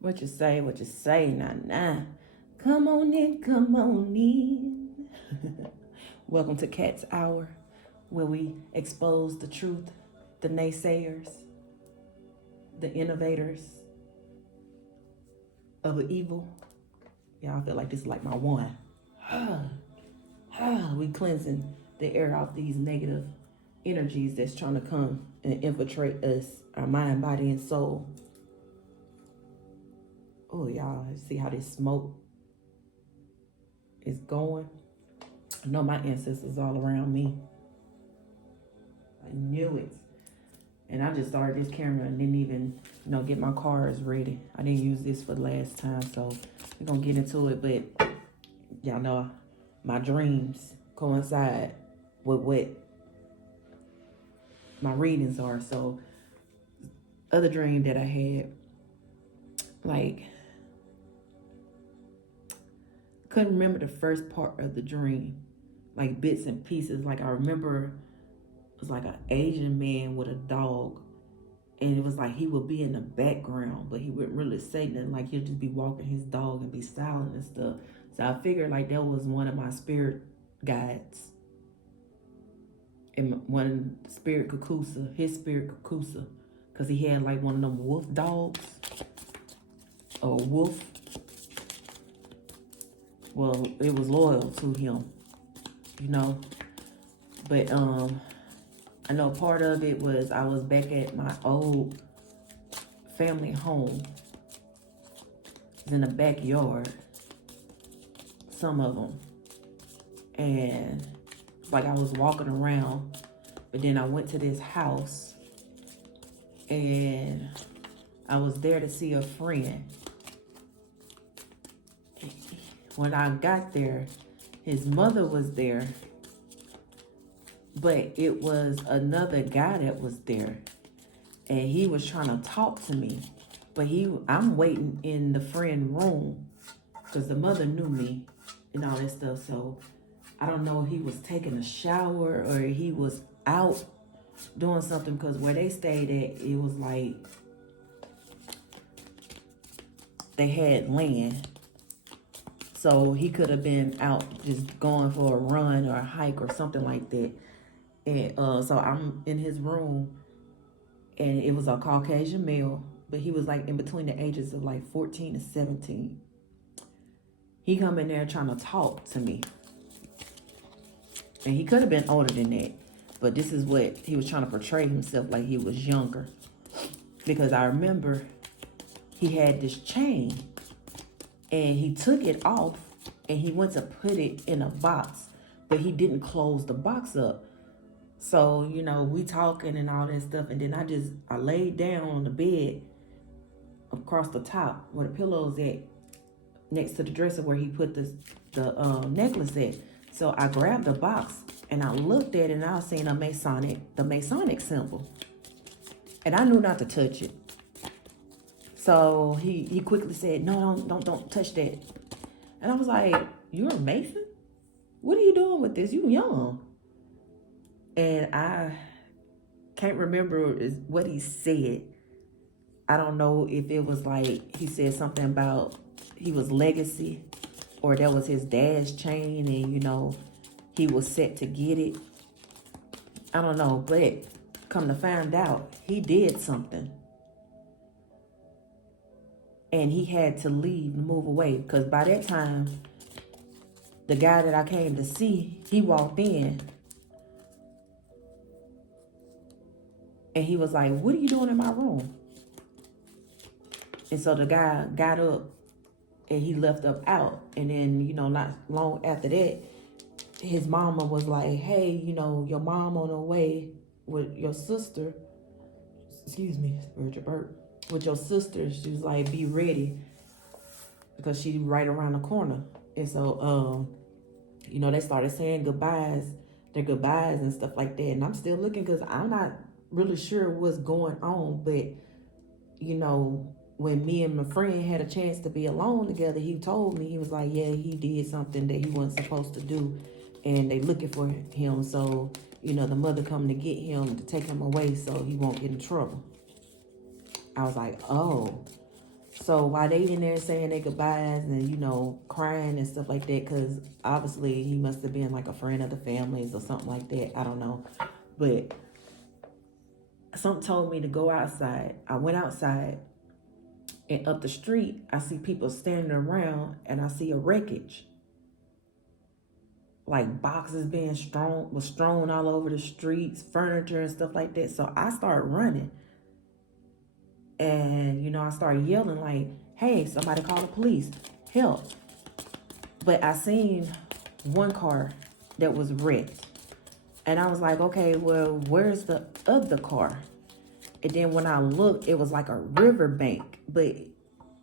What you say, nah, nah. Come on in, come on in. Welcome to Cat's Hour, where we expose the truth, the naysayers, the innovators of evil. Y'all feel like this is like my one. We cleansing the air off these negative energies that's trying to come and infiltrate us, our mind, body, and soul. Oh, y'all, see how this smoke is going? I know my ancestors all around me. I knew it. And I just started this camera and didn't even, get my cards ready. I didn't use this for the last time, so we're going to get into it. But y'all know my dreams coincide with what my readings are. So other dream that I had, like, couldn't remember the first part of the dream, like bits and pieces. Like I remember it was like an Asian man with a dog, and it was like he would be in the background, but he wouldn't really say nothing. Like he'd just be walking his dog and be silent and stuff. So I figured like that was one of my spirit guides. And one spirit Kakusa, his spirit Kakusa, because he had like one of them wolf dogs, or wolf. Well, it was loyal to him, But I know part of it was I was back at my old family home. It was in the backyard, some of them. And like I was walking around, but then I went to this house and I was there to see a friend. When I got there, his mother was there, but it was another guy that was there, and he was trying to talk to me, but I'm waiting in the friend room because the mother knew me and all that stuff. So I don't know if he was taking a shower or he was out doing something, because where they stayed at, it was like they had land. So he could have been out just going for a run or a hike or something like that. And so I'm in his room, and it was a Caucasian male, but he was like in between the ages of like 14 and 17. He come in there trying to talk to me. And he could have been older than that, but this is what he was trying to portray himself, like he was younger. Because I remember he had this chain, and he took it off and he went to put it in a box, but he didn't close the box up. So, we talking and all that stuff. And then I laid down on the bed across the top where the pillow's at, next to the dresser where he put the necklace at. So I grabbed the box and I looked at it, and I was seeing the Masonic symbol. And I knew not to touch it. So he quickly said, no, don't touch that. And I was like, you're a Mason? What are you doing with this? You young. And I can't remember what he said. I don't know if it was like he said something about he was legacy, or that was his dad's chain and, he was set to get it. I don't know, but come to find out, he did something. And he had to leave and move away, because by that time, the guy that I came to see, he walked in. And he was like, what are you doing in my room? And so the guy got up and he left up out. And then, not long after that, his mama was like, hey, your mom on her way with your sister. Excuse me, spiritual burp. With your sister, she was like, be ready, because she's right around the corner. And so, they started saying their goodbyes and stuff like that. And I'm still looking, because I'm not really sure what's going on. But, when me and my friend had a chance to be alone together, he told me, he was like, yeah, he did something that he wasn't supposed to do, and they looking for him. So, the mother coming to get him to take him away so he won't get in trouble. I was like, oh. So while they in there saying their goodbyes and, you know, crying and stuff like that, because obviously he must have been like a friend of the families or something like that. I don't know. But something told me to go outside. I went outside, and up the street, I see people standing around, and I see a wreckage. Like boxes being thrown all over the streets, furniture and stuff like that. So I started running. And, you know, I started yelling like, hey, somebody call the police. Help. But I seen one car that was wrecked. And I was like, okay, well, where's the other car? And then when I looked, it was like a river bank. But it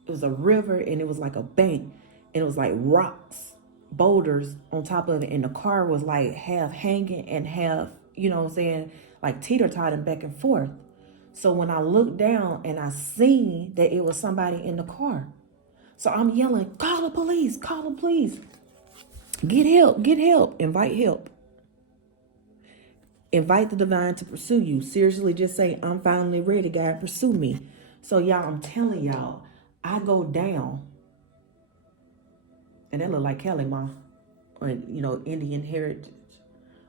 was a river and it was like a bank. And it was like rocks, boulders on top of it. And the car was like half hanging and half, you know what I'm saying, like teeter-totting back and forth. So when I looked down and I seen that it was somebody in the car. So I'm yelling, call the police, call the police. Get help, invite help. Invite the divine to pursue you. Seriously, just say, I'm finally ready, God, pursue me. So y'all, I'm telling y'all, I go down. And that look like Kelly, Ma. Or, you know, Indian heritage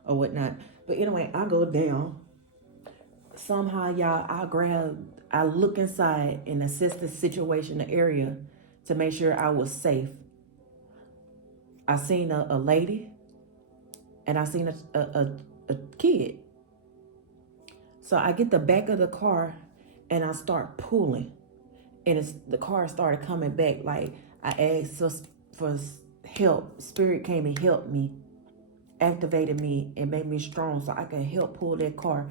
or whatnot. But anyway, I go down. Somehow, y'all, I look inside and assess the situation, the area, to make sure I was safe. I seen a lady, and I seen a kid. So I get the back of the car, and I start pulling, and the car started coming back. Like I asked for help. Spirit came and helped me, activated me, and made me strong so I could help pull that car.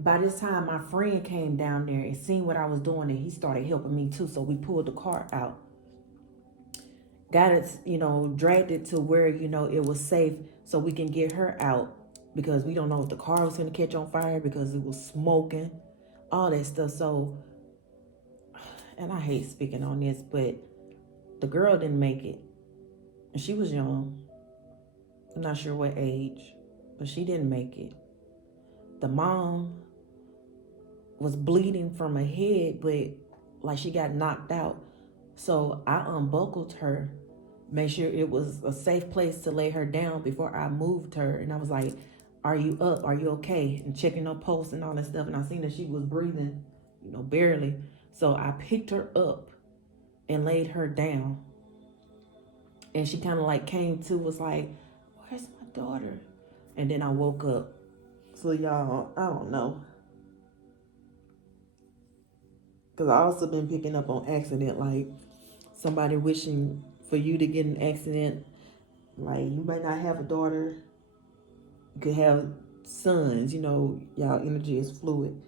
By this time, my friend came down there and seen what I was doing, and he started helping me too. So we pulled the car out. Got it, you know, dragged it to where, you know, it was safe so we can get her out, because we don't know if the car was going to catch on fire because it was smoking, all that stuff. So, and I hate speaking on this, but the girl didn't make it. And she was young. I'm not sure what age, but she didn't make it. The mom was bleeding from her head, but like she got knocked out. So I unbuckled her, made sure it was a safe place to lay her down before I moved her. And I was like, are you up? Are you okay? And checking her pulse and all that stuff. And I seen that she was breathing, you know, barely. So I picked her up and laid her down. And she kind of like came to, was like, where's my daughter? And then I woke up. So y'all, I don't know. Because I also been picking up on accident, like somebody wishing for you to get an accident. Like, you might not have a daughter. You could have sons, you know, y'all energy is fluid.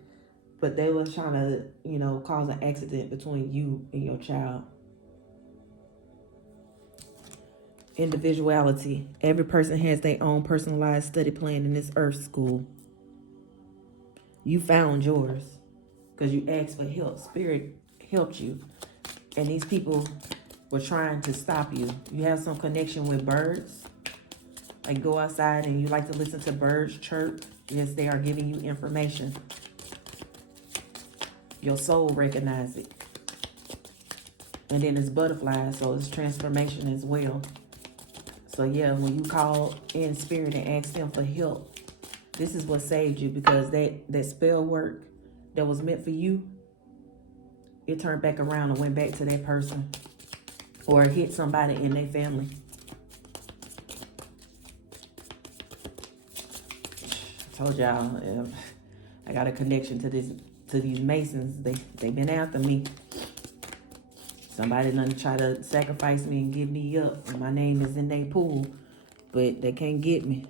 But they were trying to, you know, cause an accident between you and your child. Individuality. Every person has their own personalized study plan in this earth school. You found yours because you asked for help. Spirit helped you. And these people were trying to stop you. You have some connection with birds. Like, go outside and you like to listen to birds chirp. Yes, they are giving you information. Your soul recognizes it. And then it's butterflies, so it's transformation as well. So yeah, when you call in spirit and ask them for help, this is what saved you, because that spell work that was meant for you, it turned back around and went back to that person, or hit somebody in their family. I told y'all, I got a connection to these Masons. They've been after me. Somebody done try to sacrifice me and give me up, and my name is in their pool, but they can't get me.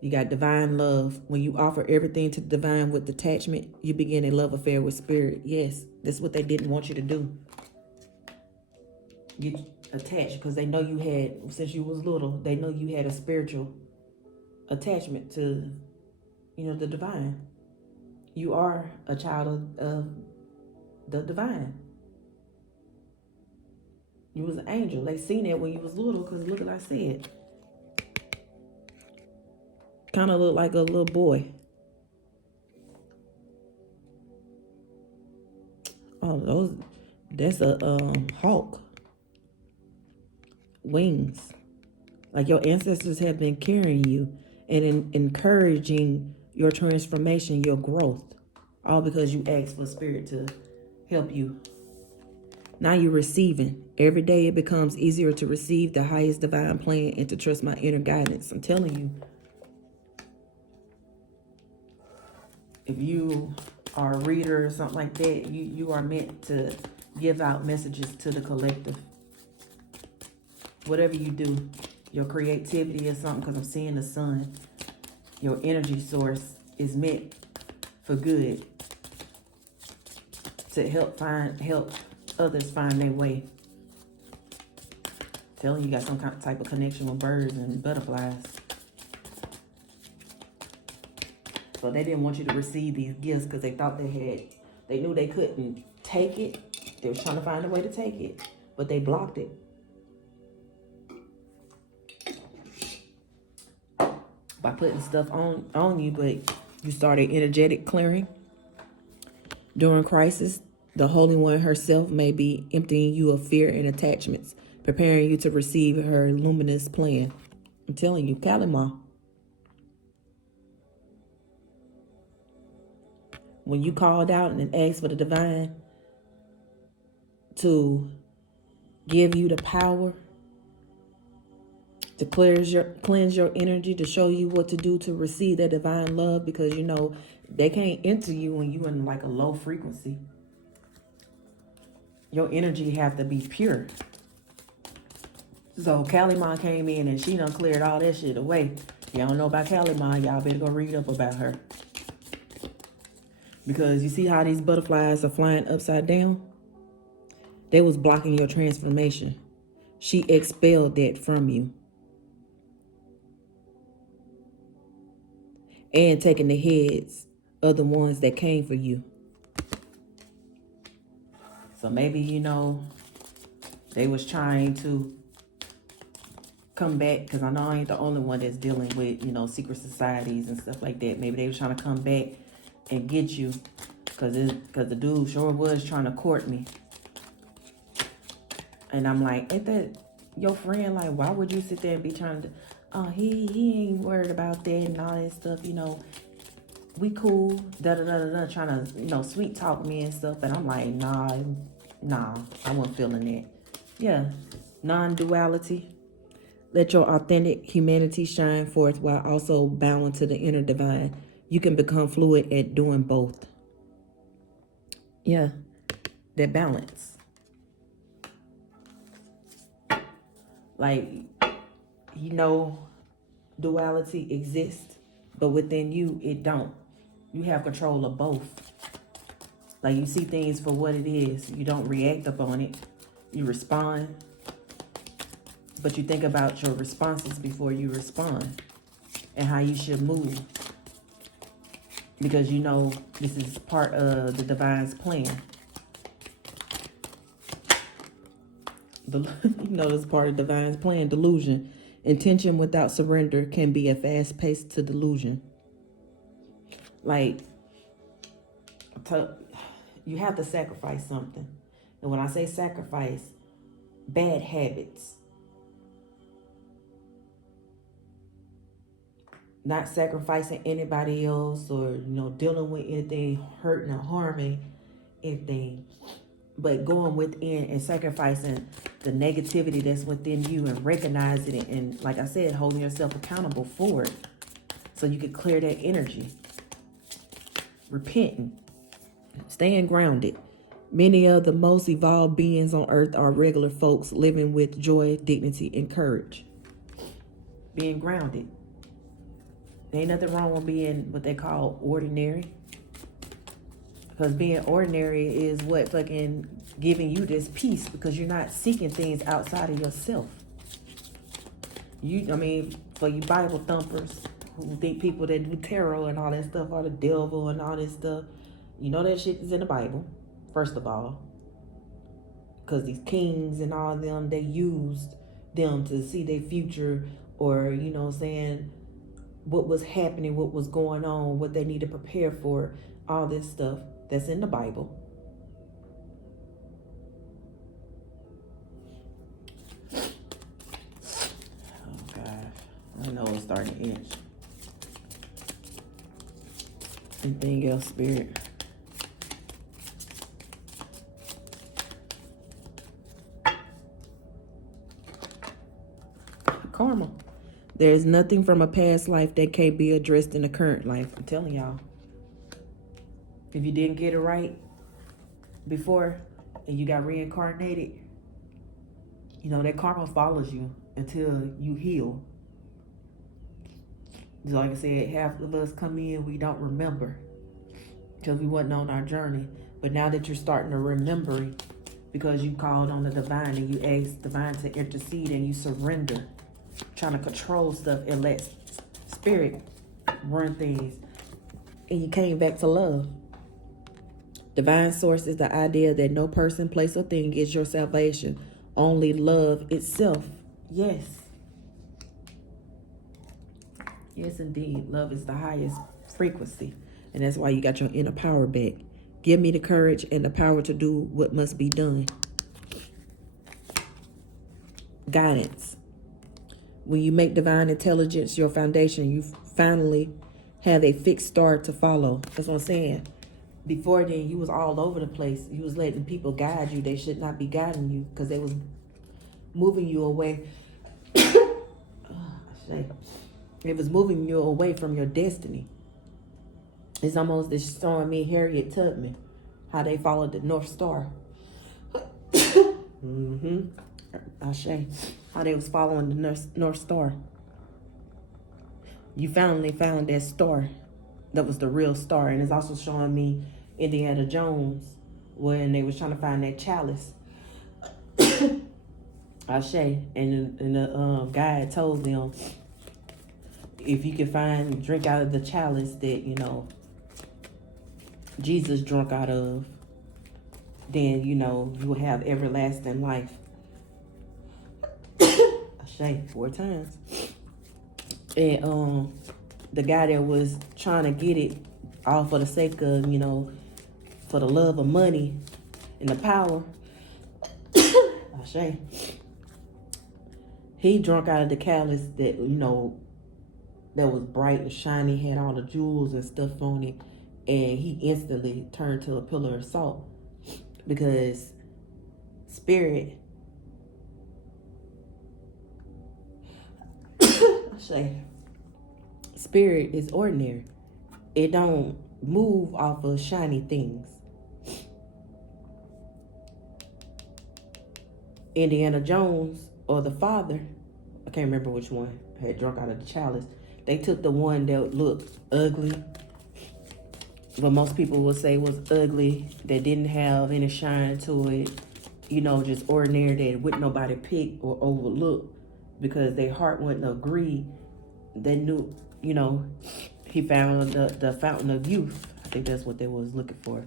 You got divine love. When you offer everything to the divine with detachment, you begin a love affair with spirit. Yes, that's what they didn't want you to do. Get attached, because they know you had, since you was little, they know you had a spiritual attachment to, you know, the divine. You are a child of the divine. You was an angel. They seen it when you was little, because look what I said. Kind of look like a little boy. Oh, that's a hawk. Wings. Like your ancestors have been carrying you and encouraging your transformation, your growth. All because you asked for spirit to help you. Now you're receiving. Every day it becomes easier to receive the highest divine plan and to trust my inner guidance. I'm telling you, if you are a reader or something like that, you are meant to give out messages to the collective. Whatever you do, your creativity or something, because I'm seeing the sun, your energy source is meant for good, to help others find their way. Telling you got some kind of type of connection with birds and butterflies. So they didn't want you to receive these gifts because they thought they knew they couldn't take it. They were trying to find a way to take it, but they blocked it. By putting stuff on you, but you started energetic clearing. During crisis, the Holy One herself may be emptying you of fear and attachments, preparing you to receive her luminous plan. I'm telling you, Kalima. When you called out and asked for the divine to give you the power to cleanse your energy, to show you what to do to receive that divine love, because you know they can't enter you when you're in like a low frequency. Your energy have to be pure. So Kalima came in and she done cleared all that shit away. Y'all don't know about Kalima, y'all better go read up about her. Because you see how these butterflies are flying upside down? They was blocking your transformation. She expelled that from you. And taking the heads of the ones that came for you. So maybe, you know, they was trying to come back, because I know I ain't the only one that's dealing with, you know, secret societies and stuff like that. Maybe they was trying to come back and get you, because the dude sure was trying to court me. And I'm like, ain't that your friend? Like, why would you sit there and be trying to, oh, he ain't worried about that and all that stuff, you know, we cool, da-da-da-da-da, trying to, you know, sweet talk me and stuff. And I'm like, nah, I wasn't feeling that. Yeah, non-duality. Let your authentic humanity shine forth while also bowing to the inner divine. You can become fluid at doing both. Yeah, that balance. Like, you know, duality exists, but within you, it don't. You have control of both. Like, you see things for what it is. You don't react upon it. You respond. But you think about your responses before you respond and how you should move. Because you know this is part of the divine's plan. You know this is part of the divine's plan. Delusion. Intention without surrender can be a fast pace to delusion. Like, you have to sacrifice something. And when I say sacrifice, bad habits. Not sacrificing anybody else, or, you know, dealing with anything, hurting or harming anything, but going within and sacrificing the negativity that's within you and recognizing it, and like I said, holding yourself accountable for it so you can clear that energy. Repenting, staying grounded. Many of the most evolved beings on earth are regular folks living with joy, dignity, and courage. Being grounded. Ain't nothing wrong with being what they call ordinary. Because being ordinary is what fucking giving you this peace, because you're not seeking things outside of yourself. For you Bible thumpers who think people that do tarot and all that stuff are the devil and all this stuff, you know that shit is in the Bible, first of all. Because these kings and all of them, they used them to see their future, or, you know what I'm saying, what was happening, what was going on, what they need to prepare for, all this stuff that's in the Bible. it's starting to itch. Anything else, Spirit? Karma. There's nothing from a past life that can't be addressed in the current life. I'm telling y'all. If you didn't get it right before and you got reincarnated, you know, that karma follows you until you heal. Just like I said, half of us come in, we don't remember because we wasn't on our journey. But now that you're starting to remember because you called on the divine and you asked divine to intercede and you surrender, trying to control stuff and let spirit run things, and you came back to love. Divine source is the idea that no person, place, or thing is your salvation. Only love itself. Yes. Yes, indeed. Love is the highest frequency. And that's why you got your inner power back. Give me the courage and the power to do what must be done. Guidance. When you make divine intelligence your foundation, you finally have a fixed star to follow. That's what I'm saying. Before then, you was all over the place. You was letting people guide you. They should not be guiding you because they was moving you away. It was moving you away from your destiny. It's almost this showing me Harriet Tubman, how they followed the North Star. Ashe, how they was following the North Star. You finally found that star that was the real star. And it's also showing me Indiana Jones when they was trying to find that chalice. Ashe, and the guy told them, if you can drink out of the chalice that, you know, Jesus drunk out of, then, you know, you will have everlasting life. Ashe, 4 times. And the guy that was trying to get it all for the sake of, you know, for the love of money and the power, Ashe, he drunk out of the chalice that, you know, that was bright and shiny, had all the jewels and stuff on it, and he instantly turned to a pillar of salt because spirit, spirit is ordinary. It don't move off of shiny things. Indiana Jones or the father, I can't remember which one, had drunk out of the chalice. They took the one that looked ugly, what most people would say was ugly, that didn't have any shine to it, you know, just ordinary, that wouldn't nobody pick or overlook because their heart wouldn't agree. They knew, you know, he found the fountain of youth. I think that's what they was looking for.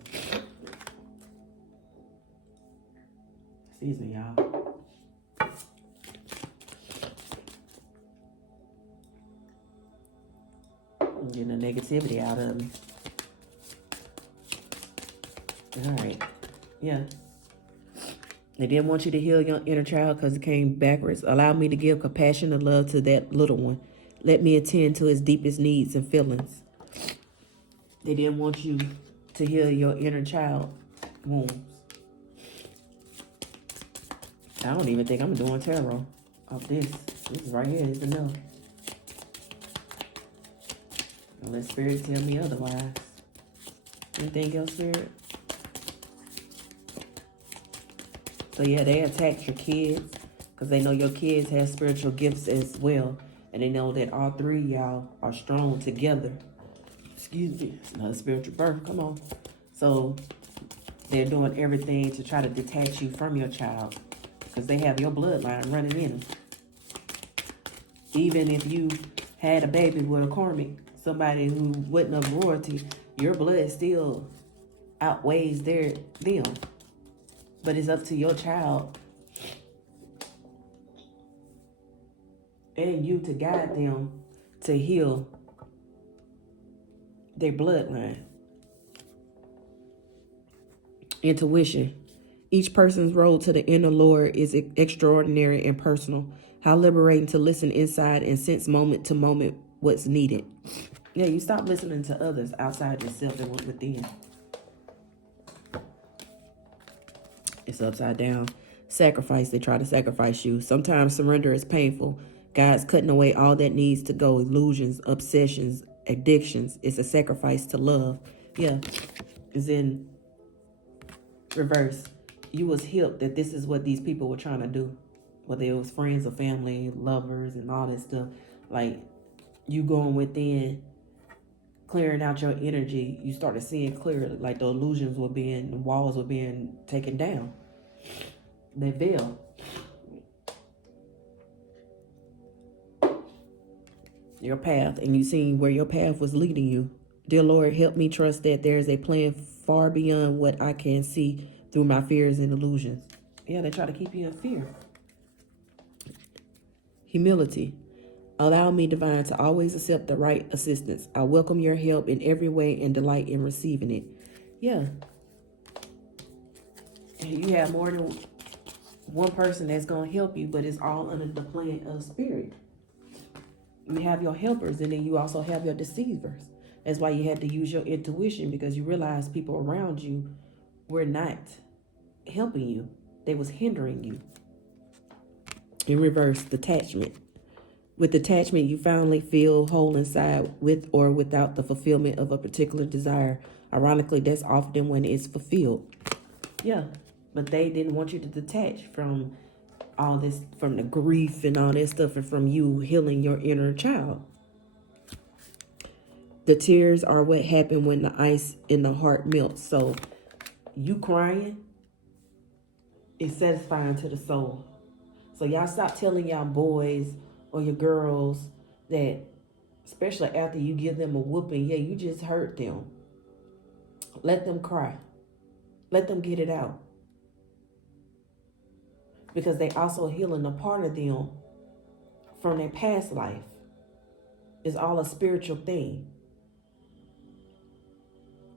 Excuse me, y'all. I'm getting the negativity out of me. All right. Yeah. They didn't want you to heal your inner child because it came backwards. Allow me to give compassion and love to that little one. Let me attend to his deepest needs and feelings. They didn't want you to heal your inner child wounds. I don't even think I'm doing tarot off this. This is right here is enough. Unless Spirit tell me otherwise. Anything else, Spirit? So yeah, they attacked your kids because they know your kids have spiritual gifts as well. And they know that all 3 of y'all are strong together. Excuse me, it's not a spiritual birth, come on. So they're doing everything to try to detach you from your child because they have your bloodline running in them. Even if you had a baby with a karmic, somebody who wasn't of royalty, your blood still outweighs them. But it's up to your child and you to guide them to heal their bloodline. Intuition. Each person's road to the inner Lord is extraordinary and personal. How liberating to listen inside and sense moment to moment what's needed. Yeah, you stop listening to others outside yourself and within. It's upside down. Sacrifice. They try to sacrifice you. Sometimes surrender is painful. God's cutting away all that needs to go. Illusions, obsessions, addictions. It's a sacrifice to love. Yeah. It's in reverse. You was hip that this is what these people were trying to do. Whether it was friends or family, lovers, and all that stuff. Like, you going within, clearing out your energy, you started seeing clearly. Like the illusions the walls were being taken down. They veil. Your path, and you seen where your path was leading you. Dear Lord, help me trust that there is a plan far beyond what I can see through my fears and illusions. Yeah, they try to keep you in fear. Humility. Allow me, divine, to always accept the right assistance. I welcome your help in every way and delight in receiving it. Yeah. You have more than one person that's going to help you, but it's all under the plan of spirit. You have your helpers, and then you also have your deceivers. That's why you had to use your intuition, because you realized people around you were not helping you. They was hindering you. In reverse, detachment. With detachment, you finally feel whole inside with or without the fulfillment of a particular desire. Ironically, that's often when it's fulfilled. Yeah, but they didn't want you to detach from all this, from the grief and all that stuff, and from you healing your inner child. The tears are what happen when the ice in the heart melts. So you crying is satisfying to the soul. So y'all stop telling y'all boys or your girls that, especially after you give them a whooping, yeah, you just hurt them. Let them cry. Let them get it out. Because they also healing a part of them from their past life. It's all a spiritual thing.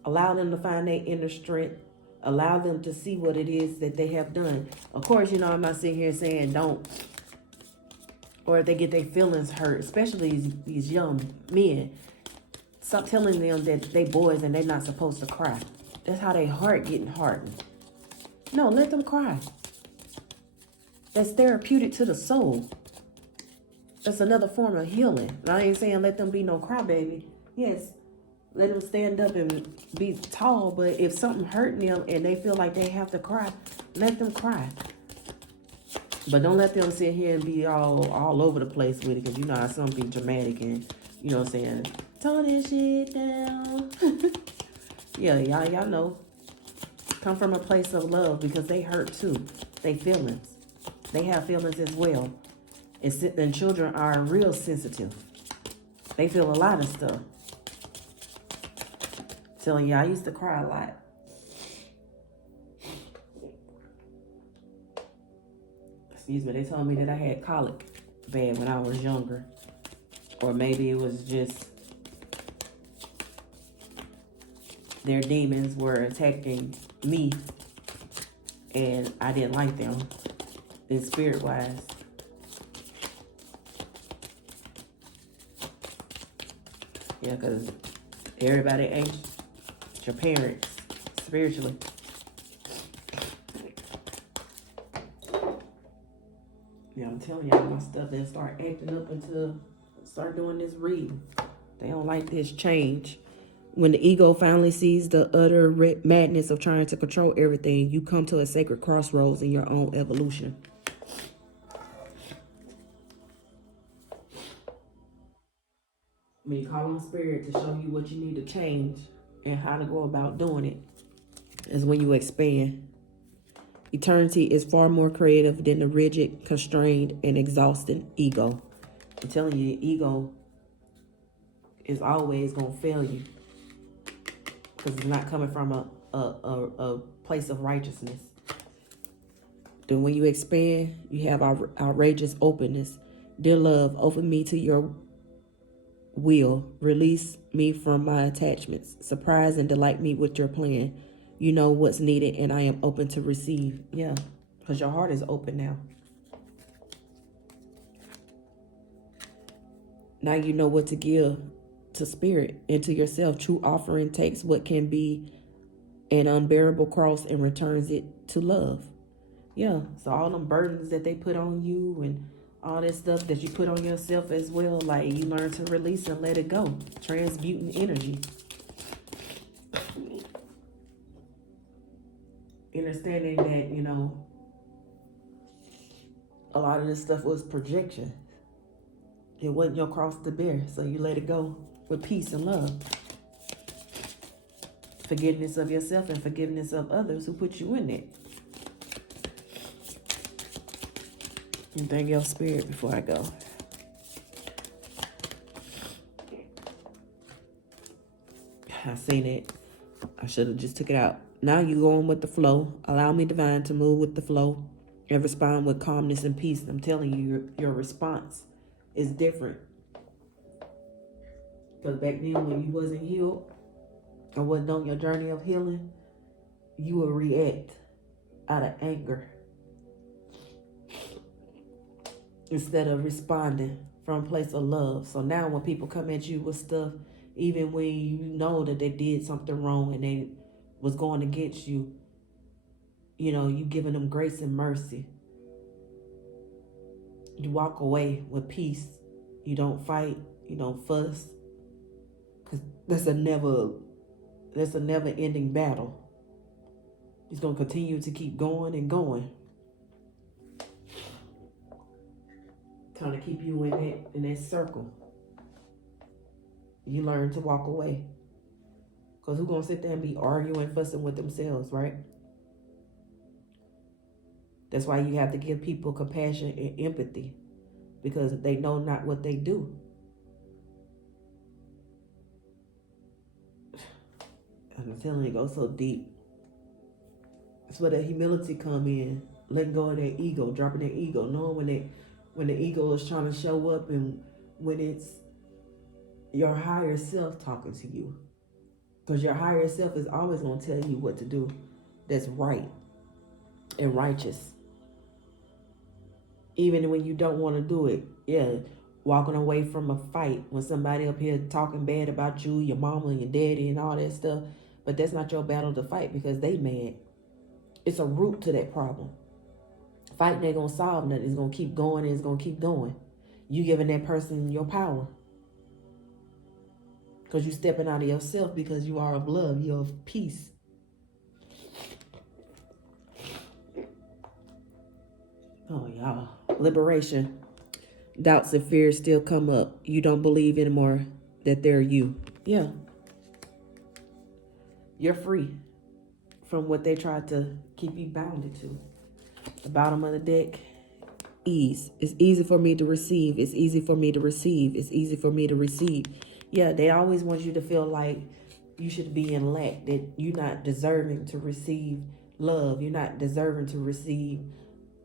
Allow them to find their inner strength. Allow them to see what it is that they have done. Of course, I'm not sitting here saying don't. Or if they get their feelings hurt, especially these young men, stop telling them that they boys and they're not supposed to cry. That's how their heart getting hardened. No, let them cry. That's therapeutic to the soul. That's another form of healing. And I ain't saying let them be no crybaby. Yes, let them stand up and be tall. But if something hurting them and they feel like they have to cry, let them cry. But don't let them sit here and be all over the place with it. Because how some be dramatic and, saying, tone this shit down. Yeah, y'all know. Come from a place of love, because they hurt too. They feelings. They have feelings as well. And children are real sensitive. They feel a lot of stuff. Telling you, I used to cry a lot. Excuse me, they told me that I had colic bad when I was younger. Or maybe it was just their demons were attacking me and I didn't like them. In spirit wise. Yeah, because everybody ain't your parents spiritually. Yeah, I'm telling y'all, my stuff that start acting up until start doing this reading. They don't like this change. When the ego finally sees the utter madness of trying to control everything, you come to a sacred crossroads in your own evolution. When you call on spirit to show you what you need to change and how to go about doing it, is when you expand. Eternity is far more creative than the rigid, constrained, and exhausting ego. I'm telling you, the ego is always going to fail you because it's not coming from a place of righteousness. Then when you expand, you have outrageous openness. Dear love, open me to your will. Release me from my attachments. Surprise and delight me with your plan. You know what's needed, and I am open to receive. Yeah, because your heart is open now. Now you know what to give to spirit and to yourself. True offering takes what can be an unbearable cross and returns it to love. Yeah, so all them burdens that they put on you and all that stuff that you put on yourself as well, like you learn to release and let it go. Transmuting energy. Understanding that, you know, a lot of this stuff was projection. It wasn't your cross to bear, so you let it go with peace and love. Forgiveness of yourself and forgiveness of others who put you in it. And thank your spirit before I go. I seen it. I should have just took it out. Now you go on with the flow. Allow me, divine, to move with the flow and respond with calmness and peace. I'm telling you, your response is different. Because back then when you wasn't healed or wasn't on your journey of healing, you would react out of anger instead of responding from a place of love. So now when people come at you with stuff, even when you know that they did something wrong and they was going against you, you know, you giving them grace and mercy. You walk away with peace. You don't fight. You don't fuss. Because that's a never ending battle. It's going to continue to keep going and going. Trying to keep you in that circle. You learn to walk away. Because who's going to sit there and be arguing, fussing with themselves, right? That's why you have to give people compassion and empathy. Because they know not what they do. I'm telling you, it goes so deep. That's where the humility come in. Letting go of their ego, dropping their ego. Knowing when the ego is trying to show up and when it's your higher self talking to you. Because your higher self is always going to tell you what to do that's right and righteous. Even when you don't want to do it. Yeah, walking away from a fight when somebody up here talking bad about you, your mama and your daddy and all that stuff. But that's not your battle to fight because they mad. It's a root to that problem. Fighting ain't going to solve nothing. It's going to keep going and it's going to keep going. You giving that person your power. Because you stepping out of yourself because you are of love. You're of peace. Oh, y'all. Liberation. Doubts and fears still come up. You don't believe anymore that they're you. Yeah. You're free from what they tried to keep you bounded to. The bottom of the deck. Ease. It's easy for me to receive. It's easy for me to receive. It's easy for me to receive. Yeah, they always want you to feel like you should be in lack, that you're not deserving to receive love. You're not deserving to receive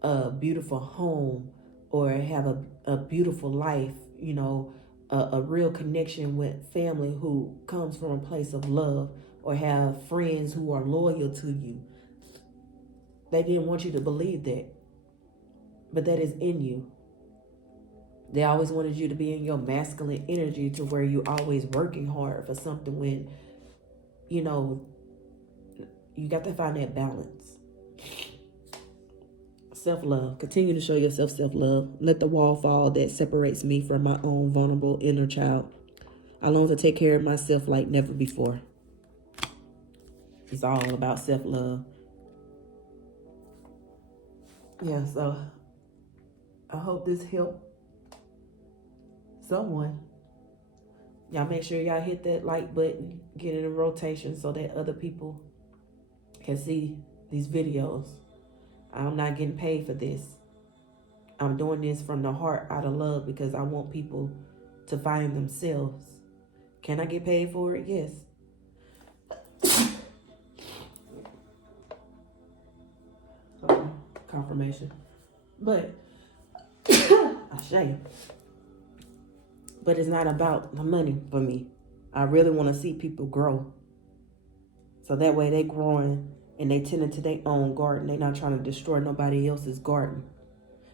a beautiful home or have a beautiful life, you know, a real connection with family who comes from a place of love or have friends who are loyal to you. They didn't want you to believe that, but that is in you. They always wanted you to be in your masculine energy to where you're always working hard for something when, you know, you got to find that balance. Self-love. Continue to show yourself self-love. Let the wall fall that separates me from my own vulnerable inner child. I long to take care of myself like never before. It's all about self-love. Yeah, so I hope this helped someone. Y'all make sure y'all hit that like button, get it in rotation so that other people can see these videos. I'm not getting paid for this. I'm doing this from the heart out of love because I want people to find themselves. Can I get paid for it? Yes. Confirmation. But I shame. But it's not about the money for me. I really want to see people grow. So that way they growing and they tending to their own garden. They not trying to destroy nobody else's garden.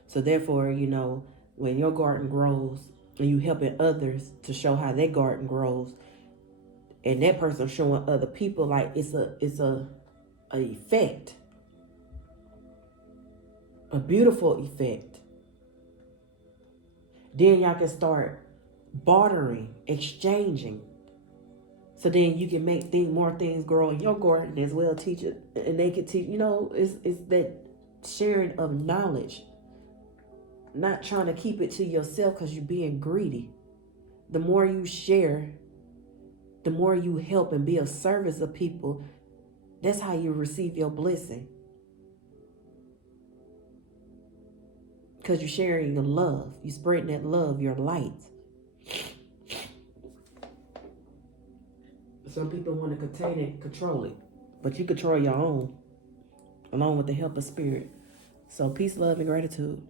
So therefore, you know, when your garden grows and you helping others to show how their garden grows, and that person showing other people, like it's a effect, a beautiful effect. Then y'all can start bartering, exchanging. So then you can make more things grow in your garden as well. Teach it, and they can teach. You know, it's that sharing of knowledge. Not trying to keep it to yourself because you're being greedy. The more you share, the more you help and be of service of people, that's how you receive your blessing. Because you're sharing your love. You're spreading that love, your light. Some people want to contain it, control it. But you control your own, along with the help of spirit. So peace, love, and gratitude.